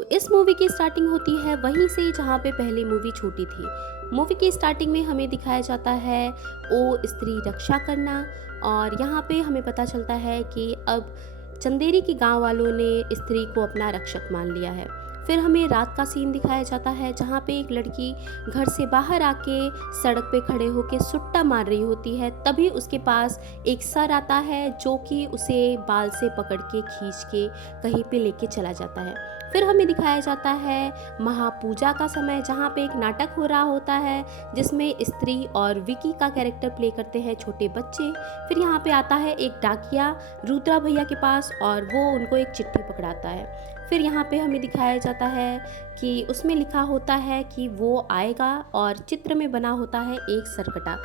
तो इस मूवी की स्टार्टिंग होती है वहीं से जहाँ पे पहले मूवी छूटी थी। मूवी की स्टार्टिंग में हमें दिखाया जाता है ओ स्त्री रक्षा करना, और यहाँ पे हमें पता चलता है कि अब चंदेरी के गांव वालों ने स्त्री को अपना रक्षक मान लिया है। फिर हमें रात का सीन दिखाया जाता है जहाँ पे एक लड़की घर से बाहर आके सड़क पे खड़े होके सुट्टा मार रही होती है। तभी उसके पास एक सर आता है जो कि उसे बाल से पकड़ के खींच के कहीं पे लेके चला जाता है। फिर हमें दिखाया जाता है महापूजा का समय, जहाँ पे एक नाटक हो रहा होता है जिसमें स्त्री और विकी का कैरेक्टर प्ले करते हैं छोटे बच्चे। फिर यहाँ पे आता है एक डाकिया रुद्रा भैया के पास और वो उनको एक चिट्ठी पकड़ाता है। फिर यहाँ पे हमें दिखाया जाता है कि उसमें लिखा होता है कि वो आएगा और चित्र में बना होता है एक सरकटा।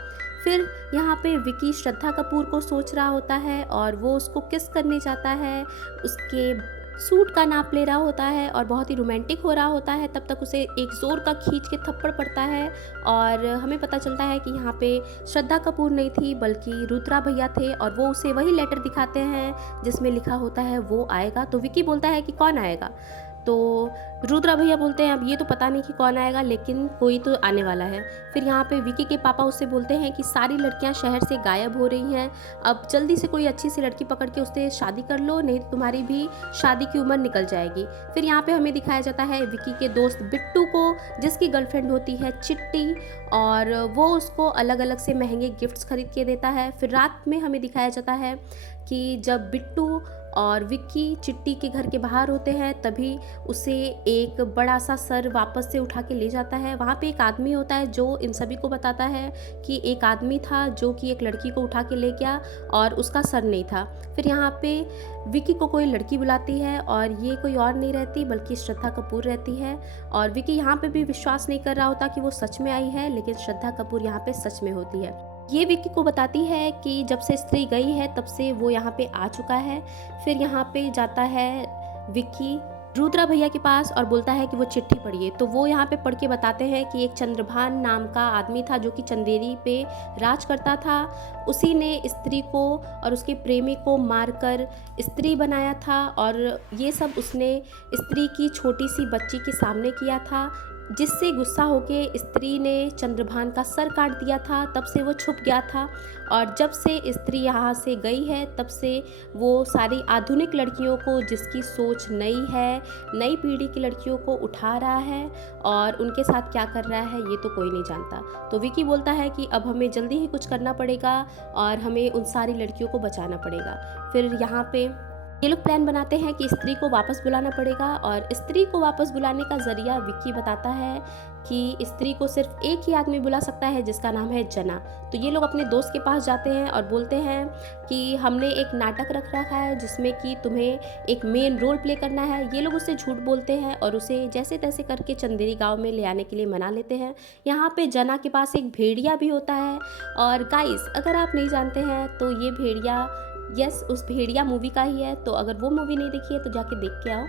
फिर यहाँ पे विकी श्रद्धा कपूर को सोच रहा होता है और वो उसको किस करने जाता है, उसके सूट का नाप ले रहा होता है और बहुत ही रोमांटिक हो रहा होता है। तब तक उसे एक ज़ोर का खींच के थप्पड़ पड़ता है और हमें पता चलता है कि यहाँ पे श्रद्धा कपूर नहीं थी बल्कि रुद्रा भैया थे, और वो उसे वही लेटर दिखाते हैं जिसमें लिखा होता है वो आएगा। तो विकी बोलता है कि कौन आएगा, तो रुद्रा भैया बोलते हैं अब ये तो पता नहीं कि कौन आएगा लेकिन कोई तो आने वाला है। फिर यहाँ पे विकी के पापा उससे बोलते हैं कि सारी लड़कियां शहर से गायब हो रही हैं, अब जल्दी से कोई अच्छी सी लड़की पकड़ के उससे शादी कर लो, नहीं तो तुम्हारी भी शादी की उम्र निकल जाएगी। फिर यहाँ पे हमें दिखाया जाता है विकी के दोस्त बिट्टू को, जिसकी गर्लफ्रेंड होती है चिट्टी, और वो उसको अलग अलग से महंगे गिफ्ट्स खरीद के देता है। फिर रात में हमें दिखाया जाता है कि जब बिट्टू और विक्की चिट्टी के घर के बाहर होते हैं तभी उसे एक बड़ा सा सर वापस से उठा के ले जाता है। वहाँ पे एक आदमी होता है जो इन सभी को बताता है कि एक आदमी था जो कि एक लड़की को उठा के ले गया और उसका सर नहीं था। फिर यहाँ पे विक्की को कोई लड़की बुलाती है और ये कोई और नहीं रहती बल्कि श्रद्धा कपूर रहती है, और विक्की यहाँ पे भी विश्वास नहीं कर रहा होता कि वो सच में आई है, लेकिन श्रद्धा कपूर यहाँ पे सच में होती है। ये विक्की को बताती है कि जब से स्त्री गई है तब से वो यहाँ पे आ चुका है। फिर यहाँ पे जाता है विक्की रुद्रा भैया के पास और बोलता है कि वो चिट्ठी पढ़िए, तो वो यहाँ पे पढ़ के बताते हैं कि एक चंद्रभान नाम का आदमी था जो कि चंदेरी पे राज करता था। उसी ने स्त्री को और उसके प्रेमी को मारकर स्त्री बनाया था, और ये सब उसने स्त्री की छोटी सी बच्ची के सामने किया था, जिससे गुस्सा होके स्त्री ने चंद्रभान का सर काट दिया था। तब से वो छुप गया था, और जब से स्त्री यहाँ से गई है तब से वो सारी आधुनिक लड़कियों को, जिसकी सोच नई है, नई पीढ़ी की लड़कियों को उठा रहा है और उनके साथ क्या कर रहा है ये तो कोई नहीं जानता। तो विकी बोलता है कि अब हमें जल्दी ही कुछ करना पड़ेगा और हमें उन सारी लड़कियों को बचाना पड़ेगा। फिर यहाँ पे ये लोग प्लान बनाते हैं कि स्त्री को वापस बुलाना पड़ेगा, और स्त्री को वापस बुलाने का जरिया विक्की बताता है कि स्त्री को सिर्फ एक ही आदमी बुला सकता है जिसका नाम है जना। तो ये लोग अपने दोस्त के पास जाते हैं और बोलते हैं कि हमने एक नाटक रख रखा है जिसमें कि तुम्हें एक मेन रोल प्ले करना है। ये लोग उससे झूठ बोलते हैं और उसे जैसे तैसे करके चंदेरी गांव में ले आने के लिए मना लेते हैं। यहाँ पे जना के पास एक भेड़िया भी होता है, और गाइस अगर आप नहीं जानते हैं तो ये भेड़िया उस भेड़िया मूवी का ही है, तो अगर वो मूवी नहीं देखी है तो जाके देख के आओ।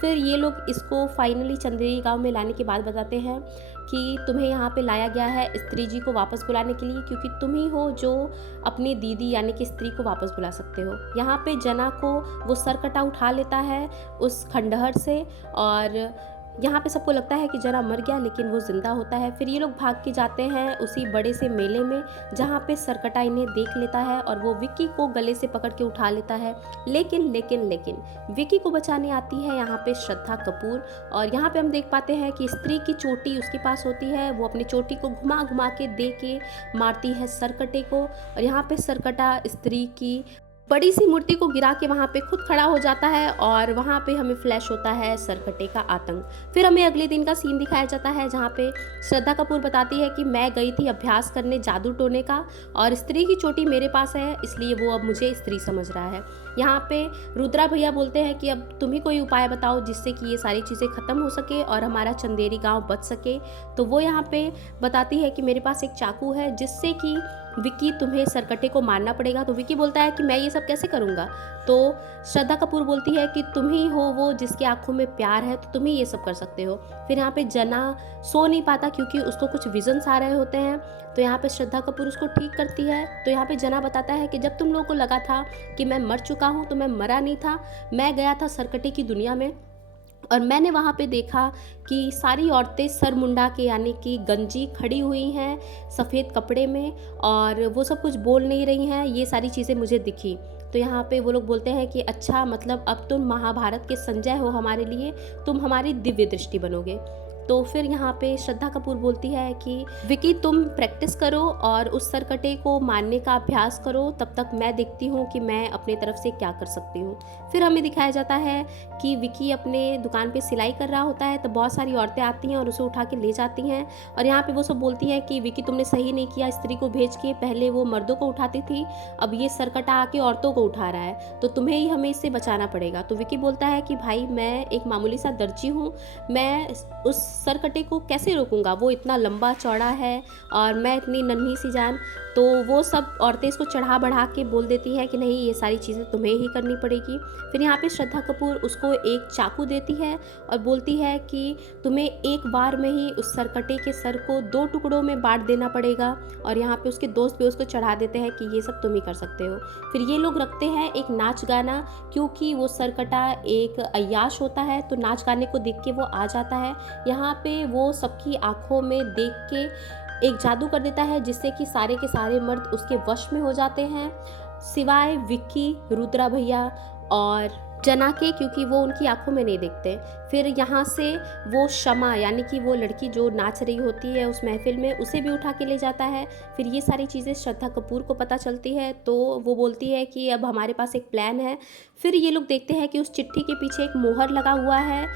फिर ये लोग इसको फाइनली चंदेरी गांव में लाने के बाद बताते हैं कि तुम्हें यहाँ पे लाया गया है स्त्री जी को वापस बुलाने के लिए, क्योंकि तुम ही हो जो अपनी दीदी यानी कि स्त्री को वापस बुला सकते हो। यहाँ पे जना को वो सरकटा उठा लेता है उस खंडहर से, और यहाँ पे सबको लगता है कि जना मर गया, लेकिन वो जिंदा होता है। फिर ये लोग भाग के जाते हैं उसी बड़े से मेले में जहाँ पे सरकटा इन्हें देख लेता है और वो विक्की को गले से पकड़ के उठा लेता है। लेकिन लेकिन लेकिन विक्की को बचाने आती है यहाँ पे श्रद्धा कपूर, और यहाँ पे हम देख पाते हैं कि स्त्री की चोटी उसके पास होती है। वो अपनी चोटी को घुमा घुमा के दे के मारती है सरकटे को, और यहाँ पे सरकटा स्त्री की बड़ी सी मूर्ति को गिरा के वहाँ पे खुद खड़ा हो जाता है, और वहाँ पे हमें फ्लैश होता है सरकटे का आतंक। फिर हमें अगले दिन का सीन दिखाया जाता है जहाँ पे श्रद्धा कपूर बताती है कि मैं गई थी अभ्यास करने जादू टोने का, और स्त्री की चोटी मेरे पास है इसलिए वो अब मुझे स्त्री समझ रहा है। यहाँ पे रुद्रा भैया बोलते हैं कि अब तुम ही कोई उपाय बताओ जिससे कि ये सारी चीज़ें ख़त्म हो सके और हमारा चंदेरी गाँव बच सके। तो वो यहाँ पे बताती है कि मेरे पास एक चाकू है जिससे कि विक्की तुम्हें सरकटे को मारना पड़ेगा। तो विक्की बोलता है कि मैं ये सब कैसे करूँगा। तो श्रद्धा कपूर बोलती है कि तुम ही हो वो जिसकी आंखों में प्यार है, तो तुम ही ये सब कर सकते हो। फिर यहाँ पे जना सो नहीं पाता क्योंकि उसको कुछ विजन्स आ रहे होते हैं, तो यहाँ पे श्रद्धा कपूर उसको ठीक करती है। तो यहाँ पे जना बताता है कि जब तुम लोगों को लगा था कि मैं मर चुका हूँ तो मैं मरा नहीं था, मैं गया था सरकटे की दुनिया में और मैंने वहाँ पे देखा कि सारी औरतें सर मुंडा के यानी कि गंजी खड़ी हुई हैं सफ़ेद कपड़े में, और वो सब कुछ बोल नहीं रही हैं। ये सारी चीज़ें मुझे दिखी। तो यहाँ पे वो लोग बोलते हैं कि अच्छा, मतलब अब तुम महाभारत के संजय हो हमारे लिए, तुम हमारी दिव्य दृष्टि बनोगे। तो फिर यहाँ पे श्रद्धा कपूर बोलती है कि विकी तुम प्रैक्टिस करो और उस सरकटे को मारने का अभ्यास करो, तब तक मैं देखती हूँ कि मैं अपने तरफ से क्या कर सकती हूँ। फिर हमें दिखाया जाता है कि विकी अपने दुकान पे सिलाई कर रहा होता है, तो बहुत सारी औरतें आती हैं और उसे उठा के ले जाती हैं। और यहाँ पे वो सब बोलती हैं कि विकी तुमने सही नहीं किया स्त्री को भेज के, पहले वो मर्दों को उठाती थी, अब ये सरकटा आके औरतों को उठा रहा है, तो तुम्हें ही हमें इससे बचाना पड़ेगा। तो विकी बोलता है कि भाई मैं एक मामूली सा दर्जी हूँ, मैं उस सरकटे को कैसे रोकूंगा, वो इतना लंबा चौड़ा है और मैं इतनी नन्ही सी जान। तो वो सब औरतें इसको चढ़ा बढ़ा के बोल देती है कि नहीं, ये सारी चीज़ें तुम्हें ही करनी पड़ेगी। फिर यहाँ पे श्रद्धा कपूर उसको एक चाकू देती है और बोलती है कि तुम्हें एक बार में ही उस सरकटे के सर को 2 टुकड़ों में बांट देना पड़ेगा। और यहाँ पे उसके दोस्त भी उसको चढ़ा देते हैं कि ये सब तुम ही कर सकते हो। फिर ये लोग रखते हैं एक नाच गाना, क्योंकि वो सरकटा एक अय्याश होता है, तो नाच गाने को देख के वो आ जाता है। यहाँ पे वो सबकी आंखों में देख के एक जादू कर देता है, जिससे कि सारे के सारे मर्द उसके वश में हो जाते हैं, सिवाय विक्की, रुद्रा भैया और जना के, क्योंकि वो उनकी आंखों में नहीं देखते। फिर यहाँ से वो शमा यानी कि वो लड़की जो नाच रही होती है उस महफिल में, उसे भी उठा के ले जाता है। फिर ये सारी चीज़ें श्रद्धा कपूर को पता चलती है, तो वो बोलती है कि अब हमारे पास एक प्लान है। फिर ये लोग देखते हैं कि उस चिट्ठी के पीछे एक मोहर लगा हुआ है,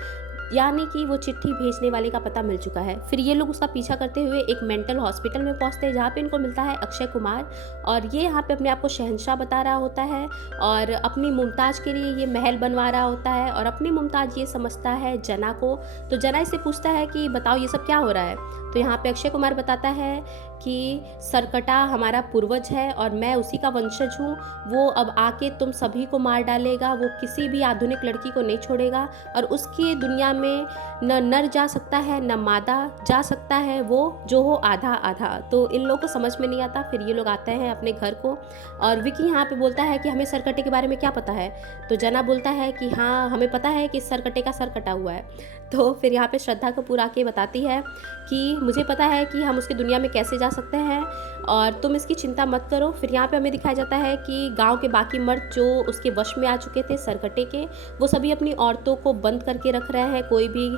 यानी कि वो चिट्ठी भेजने वाले का पता मिल चुका है। फिर ये लोग उसका पीछा करते हुए एक मेंटल हॉस्पिटल में पहुंचते हैं, जहाँ पे इनको मिलता है अक्षय कुमार, और ये यहाँ पे अपने आप को शहंशाह बता रहा होता है और अपनी मुमताज़ के लिए ये महल बनवा रहा होता है। और अपनी मुमताज़ ये समझता है जना को, तो जना इससे पूछता है कि बताओ ये सब क्या हो रहा है। तो यहाँ पे अक्षय कुमार बताता है कि सरकटा हमारा पूर्वज है और मैं उसी का वंशज हूँ, वो अब आके तुम सभी को मार डालेगा, वो किसी भी आधुनिक लड़की को नहीं छोड़ेगा, और उसकी दुनिया में न नर जा सकता है न मादा जा सकता है, वो जो हो आधा आधा। तो इन लोगों को समझ में नहीं आता। फिर ये लोग आते हैं अपने घर को, और विकी यहाँ पे बोलता है कि हमें सरकटे के बारे में क्या पता है। तो जना बोलता है कि हाँ हमें पता है कि सरकटे का सर कटा हुआ है। तो फिर यहाँ पे श्रद्धा कपूर आके बताती है कि मुझे पता है कि हम उसकी दुनिया में कैसे जा सकते हैं और तुम इसकी चिंता मत करो। फिर यहाँ पे हमें दिखाया जाता है कि गांव के बाकी मर्द जो उसके वश में आ चुके थे सरकटे के, वो सभी अपनी औरतों को बंद करके रख रहे हैं, कोई भी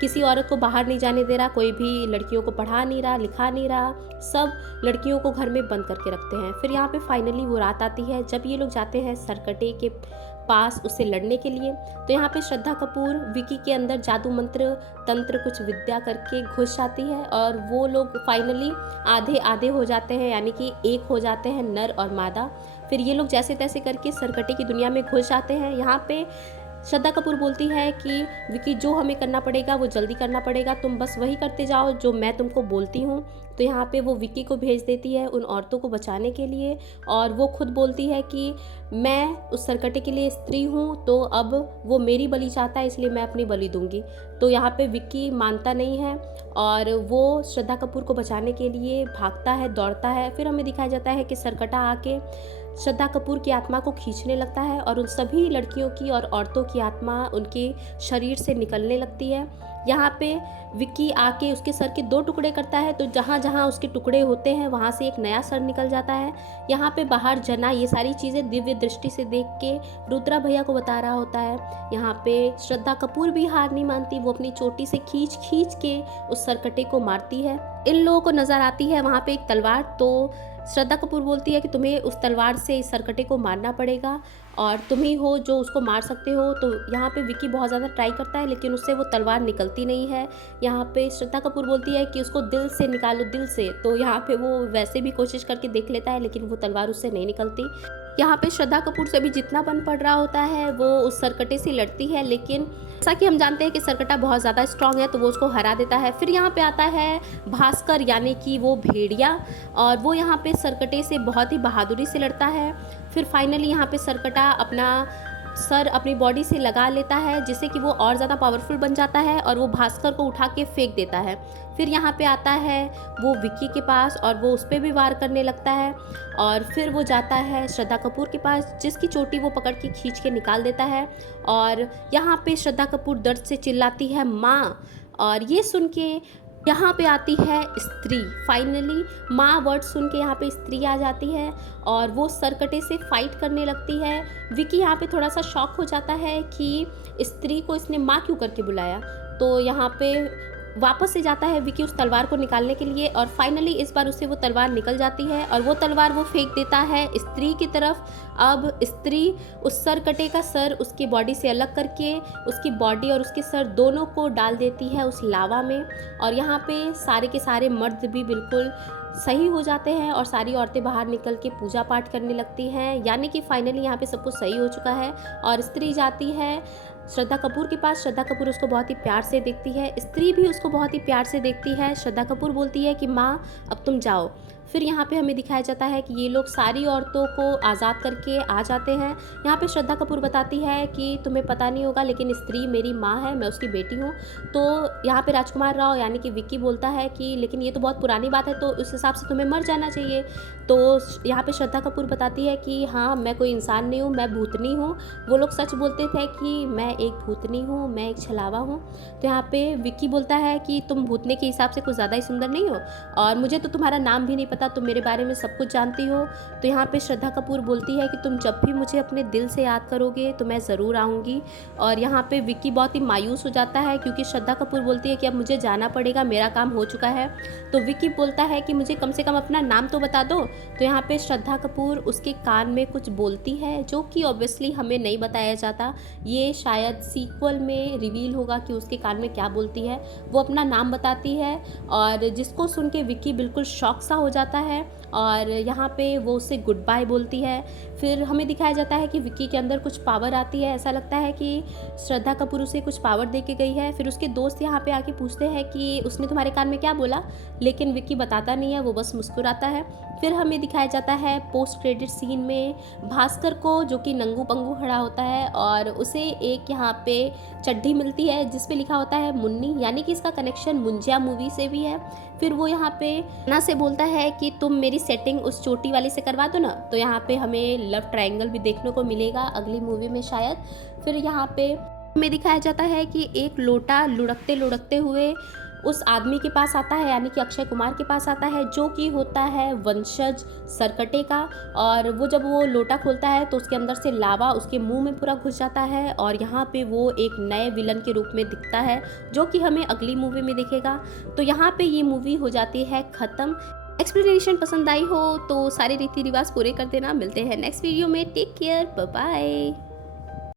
किसी औरत को बाहर नहीं जाने दे रहा, कोई भी लड़कियों को पढ़ा नहीं रहा, लिखा नहीं रहा, सब लड़कियों को घर में बंद करके रखते हैं। फिर यहाँ पे फाइनली वो रात आती है जब ये लोग जाते हैं सरकटे के पास उससे लड़ने के लिए। तो यहाँ पे श्रद्धा कपूर विकी के अंदर जादू मंत्र तंत्र कुछ विद्या करके घुस जाती है और वो लोग फाइनली आधे आधे हो जाते हैं, यानी कि एक हो जाते हैं नर और मादा। फिर ये लोग जैसे तैसे करके सरकटे की दुनिया में घुस जाते हैं। यहाँ पे श्रद्धा कपूर बोलती है कि विकी जो हमें करना पड़ेगा वो जल्दी करना पड़ेगा, तुम बस वही करते जाओ जो मैं तुमको बोलती हूँ। तो यहाँ पे वो विकी को भेज देती है उन औरतों को बचाने के लिए, और वो खुद बोलती है कि मैं उस सरकटे के लिए स्त्री हूँ, तो अब वो मेरी बलि चाहता है इसलिए मैं अपनी बलि दूंगी। तो यहाँ पे विक्की मानता नहीं है और वो श्रद्धा कपूर को बचाने के लिए भागता है, दौड़ता है। फिर हमें दिखाया जाता है कि सरकटा आके श्रद्धा कपूर की आत्मा को खींचने लगता है और उन सभी लड़कियों की और औरतों की आत्मा उनके शरीर से निकलने लगती है। यहाँ पे विक्की आके उसके सर के 2 टुकड़े करता है, तो जहाँ जहाँ उसके टुकड़े होते हैं वहाँ से एक नया सर निकल जाता है। यहाँ पे बाहर जना ये सारी चीज़ें दिव्य दृष्टि से देख के रुद्रा भैया को बता रहा होता है। यहाँ पे श्रद्धा कपूर भी हार नहीं मानती, वो अपनी चोटी से खींच खींच के उस सरकटे को मारती है। इन लोगों को नज़र आती है वहाँ पे एक तलवार, तो श्रद्धा कपूर बोलती है कि तुम्हें उस तलवार से इस सरकटे को मारना पड़ेगा और तुम ही हो जो उसको मार सकते हो। तो यहाँ पे विक्की बहुत ज़्यादा ट्राई करता है लेकिन उससे वो तलवार निकलती नहीं है। यहाँ पे श्रद्धा कपूर बोलती है कि उसको दिल से निकालो, दिल से। तो यहाँ पे वो वैसे भी कोशिश करके देख लेता है लेकिन वो तलवार उससे नहीं निकलती। यहाँ पे श्रद्धा कपूर से भी जितना बन पड़ रहा होता है वो उस सरकटे से लड़ती है, लेकिन जैसा कि हम जानते हैं कि सरकटा बहुत ज़्यादा स्ट्रांग है तो वो उसको हरा देता है। फिर यहाँ पे आता है भास्कर यानी कि वो भेड़िया, और वो यहाँ पे सरकटे से बहुत ही बहादुरी से लड़ता है। फिर फाइनली यहाँ पे सरकटा अपना सर अपनी बॉडी से लगा लेता है, जिससे कि वो और ज़्यादा पावरफुल बन जाता है और वो भास्कर को उठा के फेंक देता है। फिर यहाँ पे आता है वो विक्की के पास और वो उस पे भी वार करने लगता है, और फिर वो जाता है श्रद्धा कपूर के पास, जिसकी चोटी वो पकड़ के खींच के निकाल देता है। और यहाँ पे श्रद्धा कपूर दर्द से चिल्लाती है माँ, और ये सुन के यहाँ पे आती है स्त्री। फाइनली माँ वर्ड सुन के यहाँ पे स्त्री आ जाती है और वो सरकटे से फाइट करने लगती है। विकी यहाँ पे थोड़ा सा शॉक हो जाता है कि स्त्री को इसने माँ क्यों करके बुलाया। तो यहाँ पे वापस से जाता है विकी उस तलवार को निकालने के लिए, और फाइनली इस बार उससे वो तलवार निकल जाती है और वो तलवार वो फेंक देता है स्त्री की तरफ। अब स्त्री उस सरकटे का सर उसकी बॉडी से अलग करके उसकी बॉडी और उसके सर दोनों को डाल देती है उस लावा में, और यहाँ पे सारे के सारे मर्द भी बिल्कुल सही हो जाते हैं और सारी औरतें बाहर निकल के पूजा पाठ करने लगती हैं। यानी कि फाइनली यहाँ पे सब कुछ सही हो चुका है और स्त्री जाती है श्रद्धा कपूर के पास। श्रद्धा कपूर उसको बहुत ही प्यार से देखती है, स्त्री भी उसको बहुत ही प्यार से देखती है। श्रद्धा कपूर बोलती है कि माँ अब तुम जाओ। फिर यहाँ पे हमें दिखाया जाता है कि ये लोग सारी औरतों को आज़ाद करके आ जाते हैं। यहाँ पे श्रद्धा कपूर बताती है कि तुम्हें पता नहीं होगा लेकिन स्त्री मेरी माँ है, मैं उसकी बेटी हूँ। तो यहाँ पे राजकुमार राव यानी कि विक्की बोलता है कि लेकिन ये तो बहुत पुरानी बात है, तो उस हिसाब से तुम्हें मर जाना चाहिए। तो यहाँ पे श्रद्धा कपूर बताती है कि हाँ मैं कोई इंसान नहीं हूँ, मैं भूतनी हूँ। वो लोग सच बोलते थे कि मैं एक भूतनी हूँ, मैं एक छलावा हूँ। तो यहाँ पे विक्की बोलता है कि तुम भूतने के हिसाब से कुछ ज़्यादा ही सुंदर नहीं हो, और मुझे तो तुम्हारा नाम भी नहीं पता, तुम मेरे बारे में सब कुछ जानती हो। तो यहाँ पे श्रद्धा कपूर बोलती है कि तुम जब भी मुझे अपने दिल से याद करोगे तो मैं ज़रूर आऊँगी। और यहाँ पे विक्की बहुत ही मायूस हो जाता है क्योंकि श्रद्धा कपूर बोलती है कि अब मुझे जाना पड़ेगा, मेरा काम हो चुका है। तो विक्की बोलता है कि मुझे कम से कम अपना नाम तो बता दो। तो यहाँ पे श्रद्धा कपूर उसके कान में कुछ बोलती है जो कि ऑब्वियसली हमें नहीं बताया जाता, ये शायद सीक्वल में रिवील होगा कि उसके कान में क्या बोलती है। वो अपना नाम बताती है और जिसको सुन के विक्की बिल्कुल शॉक सा हो जाता है और यहाँ पे वो उससे गुड बाय बोलती है। फिर हमें दिखाया जाता है कि विक्की के अंदर कुछ पावर आती है, ऐसा लगता है कि श्रद्धा कपूर उसे कुछ पावर दे के गई है। फिर उसके दोस्त यहाँ पे आके पूछते हैं कि उसने तुम्हारे कान में क्या बोला, लेकिन विक्की बताता नहीं है, वो बस मुस्कुराता है। फिर हमें दिखाया जाता है पोस्ट क्रेडिट सीन में भास्कर को, जो कि नंगू पंगू खड़ा होता है और उसे एक यहाँ पे चड्ढी मिलती है जिस पे लिखा होता है मुन्नी, यानी कि इसका कनेक्शन मुंजिया मूवी से भी है। फिर वो यहाँ पे ना से बोलता है कि तुम मेरी सेटिंग उस चोटी वाली से करवा दो ना। तो यहाँ पे हमें लव ट्रायंगल भी देखने को मिलेगा अगली मूवी में शायद। फिर यहाँ पे हमें दिखाया जाता है कि एक लोटा लुढ़कते लुढ़कते हुए उस आदमी के पास आता है, यानी कि अक्षय कुमार के पास आता है, जो कि होता है वंशज सरकटे का। और वो जब वो लोटा खोलता है तो उसके अंदर से लावा उसके मुंह में पूरा घुस जाता है और यहाँ पे वो एक नए विलन के रूप में दिखता है, जो कि हमें अगली मूवी में दिखेगा। तो यहाँ पे ये मूवी हो जाती है ख़त्म। एक्सप्लेनेशन पसंद आई हो तो सारे रीति रिवाज पूरे कर देना। मिलते हैं नेक्स्ट वीडियो में। Take care, bye bye.